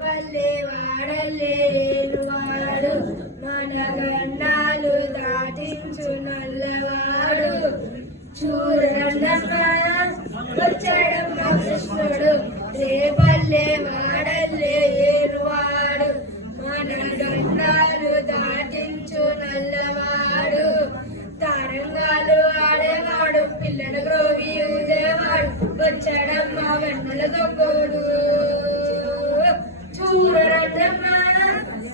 రేపల్లె వాడలేనువాడు మన గన్నాలు దాటించు నల్లవాడు చూడన్నమ్మ వచ్చాడమ్మ కృష్ణుడు రేపల్లె వాడలేనువాడు మన గన్నాలు దాటించు నల్లవాడు తరంగాలు ఆడేవాడు పిల్లలు గ్రోవి ఊదేవాడు వచ్చాడమ్మ వెన్నెల దొంగడు చూడరన్నమ్మ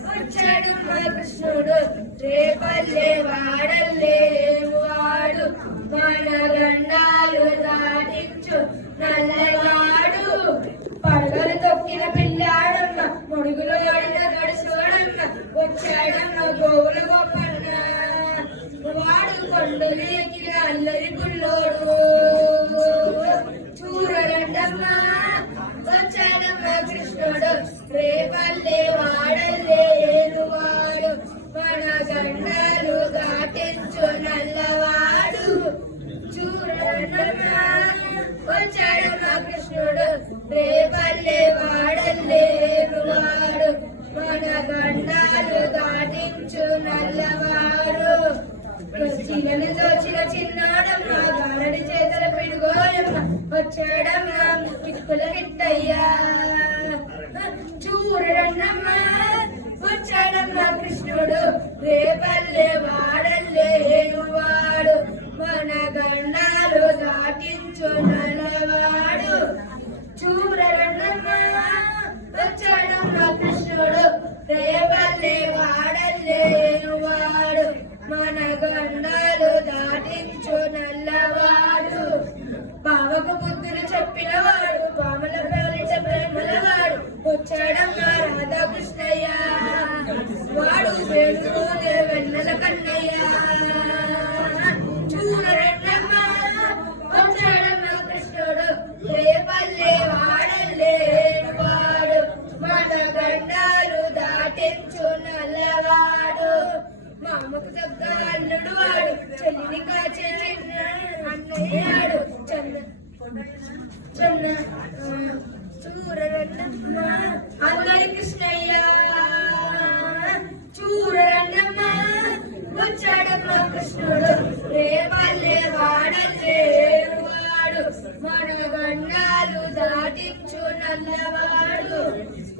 వచ్చాడమ్మ కృష్ణుడు రేపల్లె వాడలేవాడు మన గండాలు దాటించు నల్లవాడు పడగలు తొక్కిన పిల్లాడమ్మ మొడుగులు ఆడిన గడుచుడమ్మ వచ్చాడమ్మ గోవుల గొప్పన్న వాడు కొండలు ఎక్కిన అల్లరి గుల్లోడు చూడరండమ్మ వచ్చాడమ్మ కృష్ణుడు రేపల్లె వాడలేనువాడు మన గండాలు దాటించు నల్లవాడు చూడరండమ్మ వచ్చాడమ్మ కృష్ణుడు రేపల్లె వాడలేనువాడు మన గండాలు దాటించు నల్లవాడు చిన్నని దోచిన చిన్నాడమ్మ గారడి చేతుల పిడుగోయమ్మ వచ్చాడమ్మ కిక్కుల గిట్టయ్యా చూడన్నమ్మ వచ్చాడమ్మ కృష్ణుడు రేపల్లె వాడలేనువాడు మన గండాలు దాటించు నల్లవాడు చూడన్నమ్మ వచ్చాడమ్మ కృష్ణుడు రేపల్లె వాడలేనువాడు మన గండాలు దాటించు నల్లవాడు బావకు బుద్ధులు చెప్పినవాడు పాముల పాలించ ప్రేమలవాడు వచ్చాడమ్మ రాధాకృష్ణయ్య వాడు వేణుగోలే వెన్నెల కన్నయ్య చూడరెన్నమ్మ వచ్చాడమ్మ కృష్ణుడు రేపల్లె వాడలేనువాడు మన గండాలు దాటించు నల్లవాడు మామకు తగ్గ అల్లుడు వాడు చెల్లిని కాచే అన్నయ్యాడు చూడరన్నమ్మ అల్లరి కృష్ణయ్య చూడరన్నమ్మ వచ్చాడమ్మ కృష్ణుడు రేపల్లె వాడలేనువాడు మన గండాలు దాటించు నల్లవాడు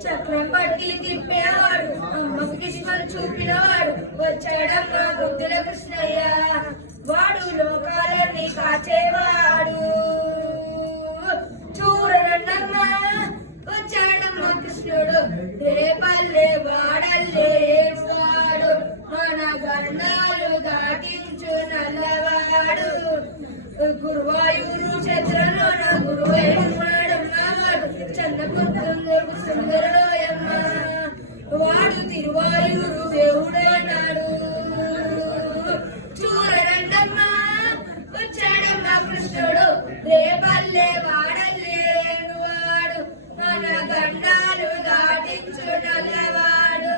చక్రం పట్టి తిప్పేవాడు అమ్మకు కిష్మలు చూపినవాడు వచ్చాడమ్మ బుద్ధుల కృష్ణయ్య వాడు లోకాలన్నీ కాచేవాడు చూడరన్నమ్మ వచ్చాడమ్మ కృష్ణుడు రేపల్లె వాడలేవాడు మన గండాలు దాటించు నల్లవాడు గురువాయూరు చంద్రలోన గురువైనాడమ్మ వాడు చంద్రపుత్రుడు సుందరుడోయమ్మ వాడు తిరువాయూరు దేవుడైనాడు చూడరండమ్మ వచ్చాడమ్మ కృష్ణుడు రేపల్లె వాడలేనువాడు మన గండాలు దాటించు నల్లవాడు